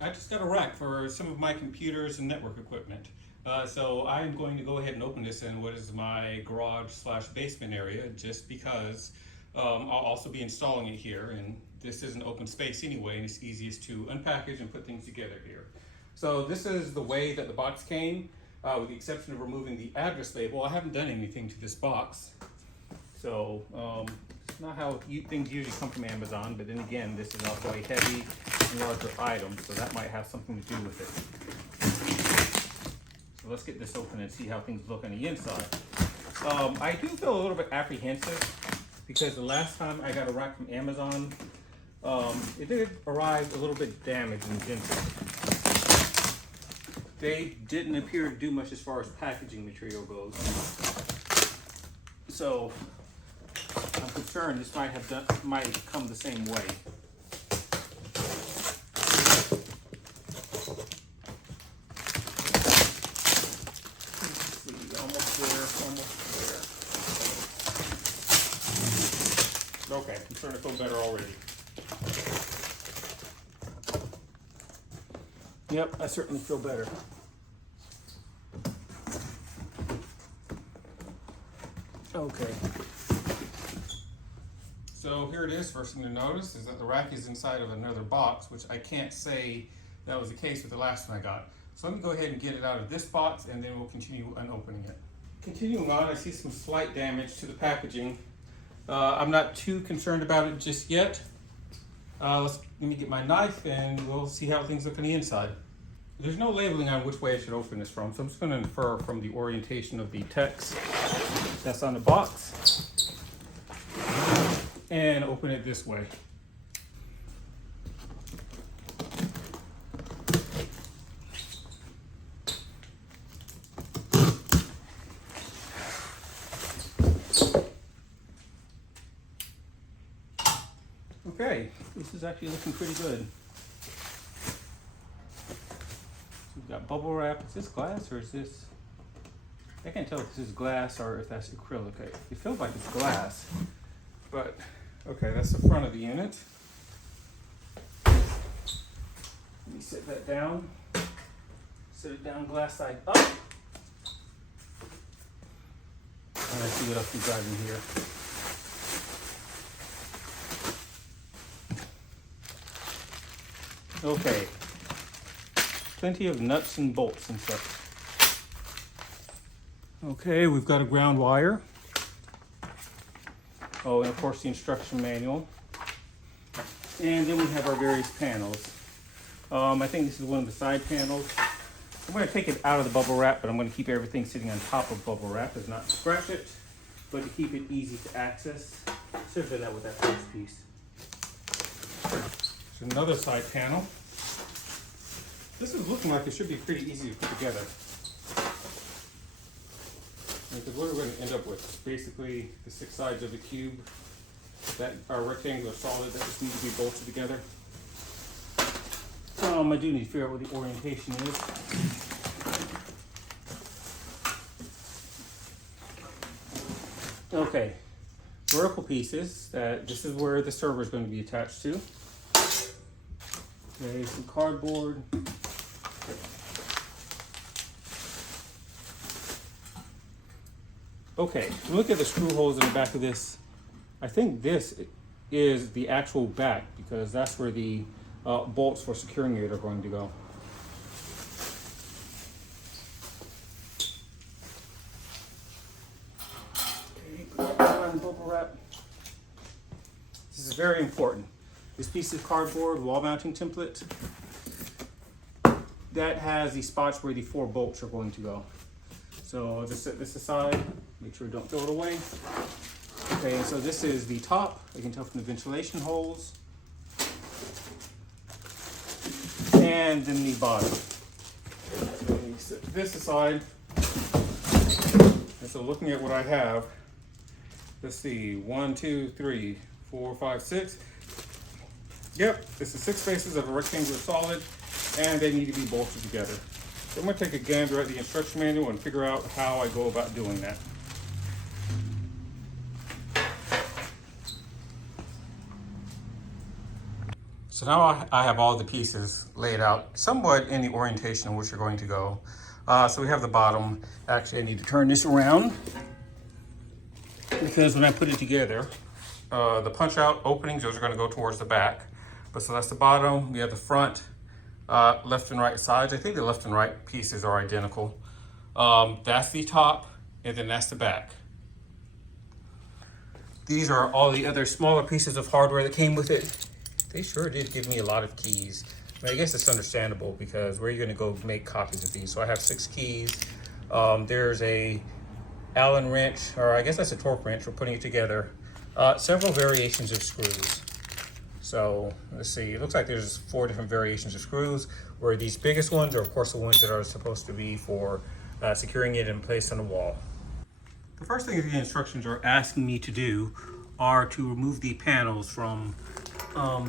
I just got a rack for some of my computers and network equipment. So I'm going to go ahead and open this in what is my garage slash basement area just because I'll also be installing it here, and this is an open space anyway, and it's easiest to unpackage and put things together here. So this is the way that the box came, with the exception of removing the address label. I haven't done anything to this box. So it's not how things usually come from Amazon, but then again, this is also a heavy and larger item, so that might have something to do with it. So let's get this open and see how things look on the inside. I do feel a little bit apprehensive because the last time I got a rack from Amazon, it did arrive a little bit damaged and dented. They didn't appear to do much as far as packaging material goes. So I'm concerned this might come the same way. Let's see, almost there. Okay, I'm starting to feel better already. Yep, I certainly feel better. Okay. So here it is. First thing to notice is that the rack is inside of another box, which I can't say that was the case with the last one I got. So let me go ahead and get it out of this box, and then we'll continue unopening it. Continuing on, I see some slight damage to the packaging. I'm not too concerned about it just yet. Let me get my knife, and we'll see how things look on the inside. There's no labeling on which way I should open this from, so I'm just going to infer from the orientation of the text that's on the box and open it this way. Okay, this is actually looking pretty good. We've got bubble wrap. Is this glass or is this? I can't tell if this is glass or if that's acrylic. It feels like it's glass, but okay, that's the front of the unit. Let me set that down. Set it down glass side up. And let's see what else we got in here. Okay, plenty of nuts and bolts and stuff. Okay, we've got a ground wire. Oh, and of course the instruction manual. And then we have our various panels. I think this is one of the side panels. I'm going to take it out of the bubble wrap, but I'm going to keep everything sitting on top of bubble wrap, is not to scratch it, but to keep it easy to access. Should have done that with that first piece. There's another side panel. This is looking like it should be pretty easy to put together. Because what we're going to end up with is basically the 6 sides of the cube that are rectangular solid that just need to be bolted together. I do need to figure out what the orientation is. Okay, vertical pieces. This is where the server is going to be attached to. Okay, some cardboard. Okay, look at the screw holes in the back of this. I think this is the actual back because that's where the bolts for securing it are going to go. Okay, put that on bubble wrap. This is very important. This piece of cardboard wall mounting template, that has the spots where the 4 bolts are going to go. So just set this aside, make sure you don't throw it away. Okay, and so this is the top. You can tell from the ventilation holes. And then the bottom. So let me set this aside. And so looking at what I have, let's see, 1, 2, 3, 4, 5, 6. Yep, this is 6 faces of a rectangular solid, and they need to be bolted together. So I'm going to take a gander at the instruction manual and figure out how I go about doing that. So now I have all the pieces laid out somewhat in the orientation in which they're going to go. So we have the bottom. Actually, I need to turn this around because when I put it together, the punch out openings, those are going to go towards the back. But so that's the bottom. We have the front, left and right sides. I think the left and right pieces are identical. That's the top, and then that's the back. These are all the other smaller pieces of hardware that came with it. They sure did give me a lot of keys. I mean, I guess it's understandable because where are you going to go make copies of these? So I have 6 keys. There's a Allen wrench, or I guess that's a torque wrench for putting it together. Several variations of screws. So let's see, it looks like there's 4 different variations of screws, where these biggest ones are of course the ones that are supposed to be for securing it in place on the wall. The first thing that the instructions are asking me to do are to remove the panels from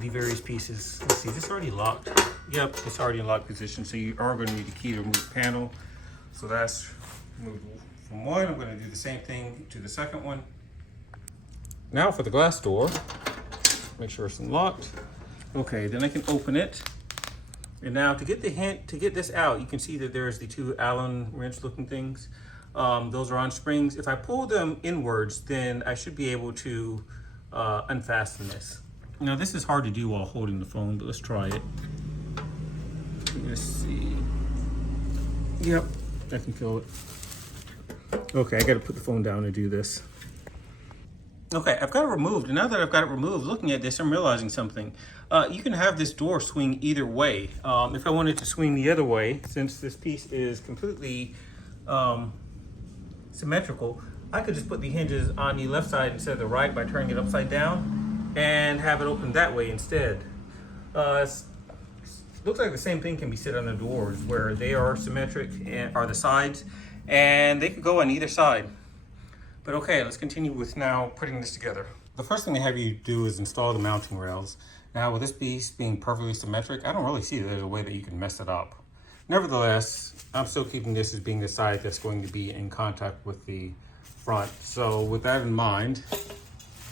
the various pieces. Let's see, is this already locked? Yep, it's already in locked position, so you are going to need a key to remove the panel. So that's removed from one. I'm going to do the same thing to the second one. Now for the glass door, make sure it's unlocked. Okay, then I can open it. And now to get this out, you can see that there's the 2 Allen wrench looking things. Those are on springs. If I pull them inwards, then I should be able to unfasten this. Now this is hard to do while holding the phone, but let's try it. Let's see. Yep, I can feel it. Okay, I gotta put the phone down to do this. Okay, I've got it removed, and now that I've got it removed, looking at this, I'm realizing something. You can have this door swing either way. If I wanted to swing the other way, since this piece is completely symmetrical, I could just put the hinges on the left side instead of the right by turning it upside down and have it open that way instead. Looks like the same thing can be said on the doors, where they are symmetric and are the sides, and they could go on either side. But okay, let's continue with now putting this together. The first thing they have you do is install the mounting rails. Now with this piece being perfectly symmetric, I don't really see that there's a way that you can mess it up. Nevertheless, I'm still keeping this as being the side that's going to be in contact with the front. So with that in mind,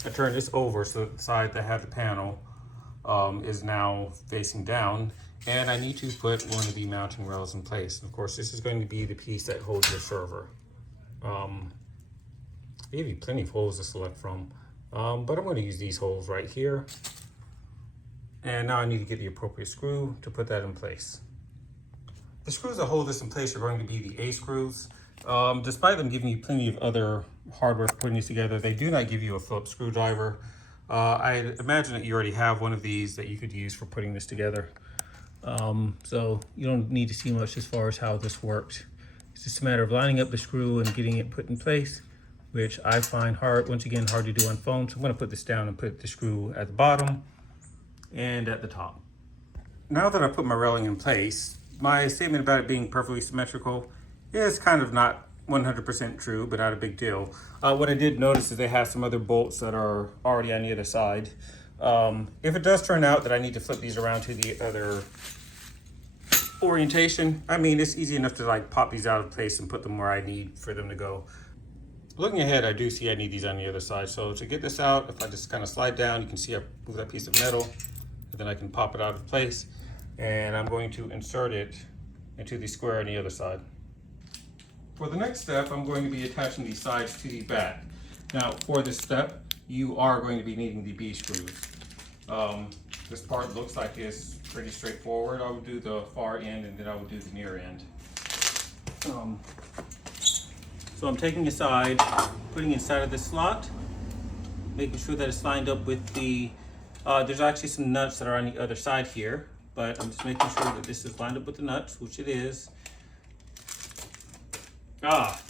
I turn this over so that the side that had the panel is now facing down, and I need to put one of the mounting rails in place. And of course, this is going to be the piece that holds your server. They give you plenty of holes to select from, but I'm going to use these holes right here. And now I need to get the appropriate screw to put that in place. The screws that hold this in place are going to be the A screws. Despite them giving you plenty of other hardware for putting these together, they do not give you a Phillips screwdriver. I imagine that you already have one of these that you could use for putting this together. So you don't need to see much as far as how this works. It's just a matter of lining up the screw and getting it put in place, which I find hard, once again, hard to do on phone. So I'm gonna put this down and put the screw at the bottom and at the top. Now that I put my railing in place, my statement about it being perfectly symmetrical is kind of not 100% true, but not a big deal. What I did notice is they have some other bolts that are already on the other side. If it does turn out that I need to flip these around to the other orientation, I mean, it's easy enough to like pop these out of place and put them where I need for them to go. Looking ahead, I do see I need these on the other side. So to get this out, if I just kind of slide down, you can see I move that piece of metal, and then I can pop it out of place. And I'm going to insert it into the square on the other side. For the next step, I'm going to be attaching these sides to the back. Now, for this step, you are going to be needing the B screws. This part looks like it's pretty straightforward. I would do the far end and then I would do the near end. So I'm taking a side, putting it inside of the slot, making sure that it's lined up with the, there's actually some nuts that are on the other side here, but I'm just making sure that this is lined up with the nuts, which it is.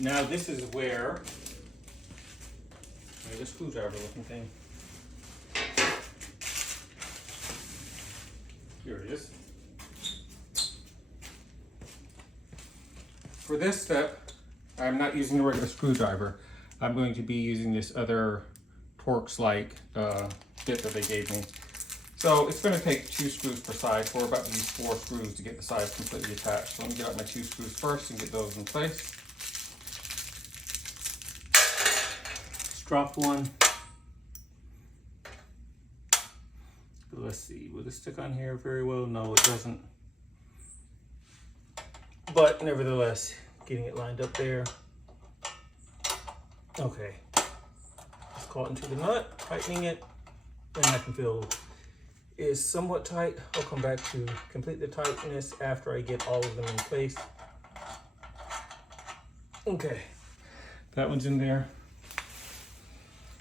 Now this is where, there's a screwdriver looking thing. Here it is. For this step, I'm not using the regular screwdriver. I'm going to be using this other Torx-like bit that they gave me. So it's going to take 2 screws per side. We're about to use 4 screws to get the sides completely attached. So let me get out my 2 screws first and get those in place. Just drop one. Let's see, will this stick on here very well? No, it doesn't. But nevertheless, getting it lined up there. Okay, it's caught into the nut, tightening it, and I can feel it's somewhat tight. I'll come back to complete the tightness after I get all of them in place. Okay, that one's in there.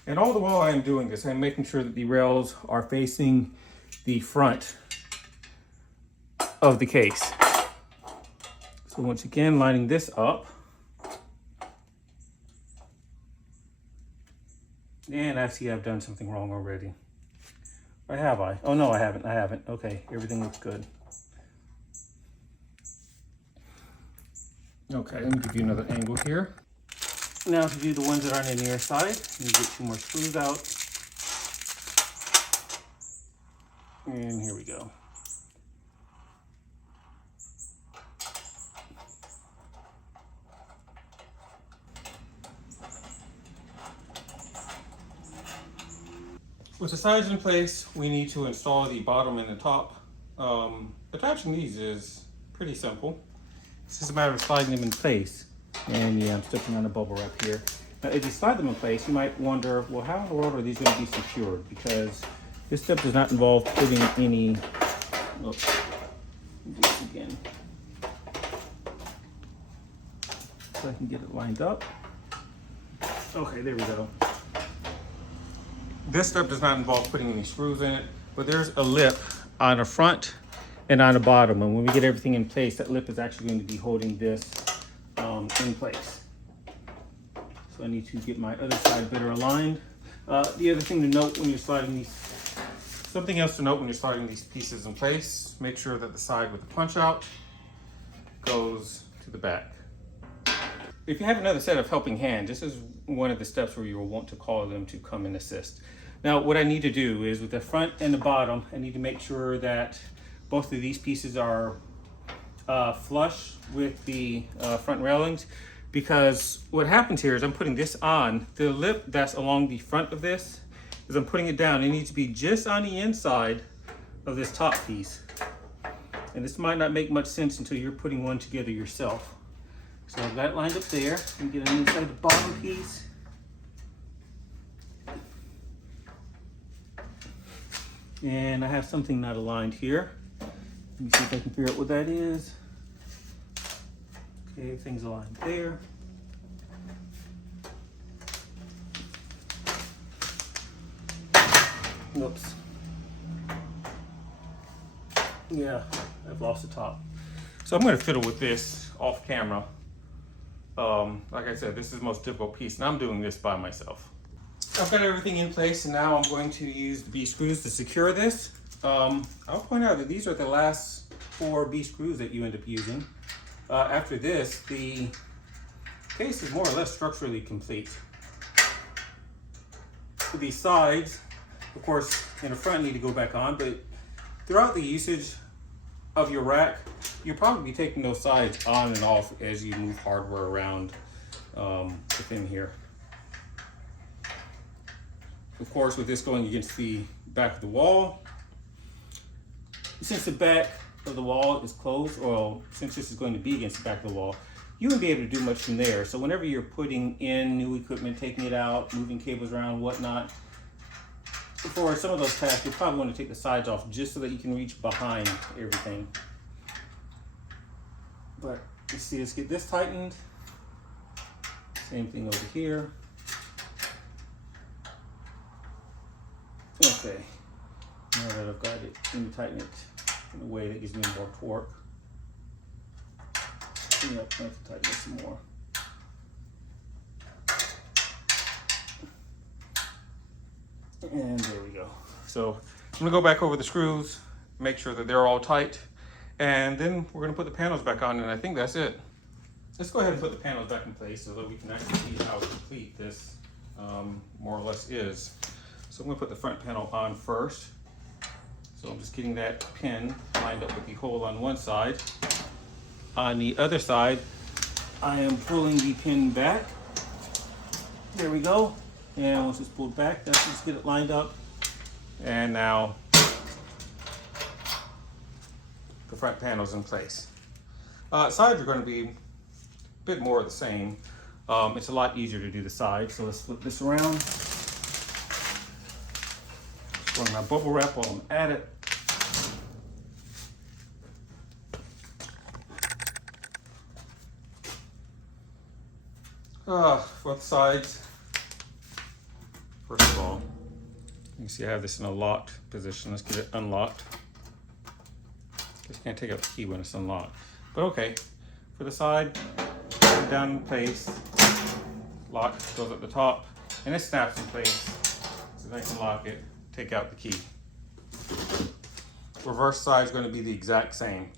And all the while I'm doing this, I'm making sure that the rails are facing the front of the case. So once again, lining this up. And I see I've done something wrong already. Or have I? Oh no, I haven't. Okay, everything looks good. Okay, let me give you another angle here. Now to do the ones that aren't in the air side, you get 2 more screws out. And here we go. With the sides in place, we need to install the bottom and the top. Attaching these is pretty simple. It's just a matter of sliding them in place. And yeah, I'm stepping on a bubble wrap here. Now, if you slide them in place, you might wonder, well, how in the world are these going to be secured? Because this step does not involve putting any, oops, do this again. So I can get it lined up. Okay, there we go. This step does not involve putting any screws in it, but there's a lip on the front and on the bottom. And when we get everything in place, that lip is actually going to be holding this in place. So I need to get my other side better aligned. The other thing to note when you're sliding these, something else to note when you're sliding these pieces in place, make sure that the side with the punch out goes to the back. If you have another set of helping hand, this is one of the steps where you will want to call them to come and assist. Now, what I need to do is with the front and the bottom, I need to make sure that both of these pieces are flush with the front railings, because what happens here is I'm putting this on, the lip that's along the front of this, is I'm putting it down. It needs to be just on the inside of this top piece. And this might not make much sense until you're putting one together yourself. So I've got it lined up there. I'm getting inside the bottom piece. And I have something not aligned here. Let me see if I can figure out what that is. Okay, everything's aligned there. Oops. Yeah, I've lost the top. So I'm going to fiddle with this off camera. Like I said, this is the most difficult piece, and I'm doing this by myself. I've got everything in place, and now I'm going to use the B screws to secure this. I'll point out that these are the last 4 B screws that you end up using. After this, the case is more or less structurally complete. These sides, of course, in the front need to go back on, but throughout the usage of your rack, you'll probably be taking those sides on and off as you move hardware around within here. Of course, with this going against the back of the wall, since the back of the wall is closed, or since this is going to be against the back of the wall, you won't be able to do much from there. So whenever you're putting in new equipment, taking it out, moving cables around, whatnot, for some of those tasks, you probably want to take the sides off just so that you can reach behind everything. But you see, let's get this tightened. Same thing over here. Okay, now that I've got it, let me tighten it in a way that gives me more torque. Yep, I have to tighten it some more. And there we go. So I'm gonna go back over the screws, make sure that they're all tight, and then we're gonna put the panels back on, and I think that's it. Let's go ahead and put the panels back in place so that we can actually see how complete this more or less is. So I'm gonna put the front panel on first. So I'm just getting that pin lined up with the hole on one side. On the other side, I am pulling the pin back. There we go. And once it's pulled back, let's just get it lined up. And now the front panels in place. Sides are going to be a bit more of the same. It's a lot easier to do the sides, so let's flip this around. Just my bubble wrap while I'm at it. For the sides, first of all, you can see I have this in a locked position. Let's get it unlocked. Just can't take out the key when it's unlocked. But okay, for the side, put it down in place, lock goes at the top, and it snaps in place. So I can lock it, take out the key. Reverse side is going to be the exact same.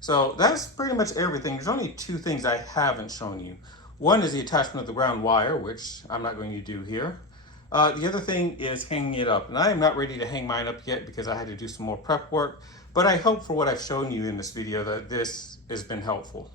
So that's pretty much everything. There's only two things I haven't shown you. One is the attachment of the ground wire, which I'm not going to do here. The other thing is hanging it up. And I am not ready to hang mine up yet because I had to do some more prep work. But I hope for what I've shown you in this video that this has been helpful.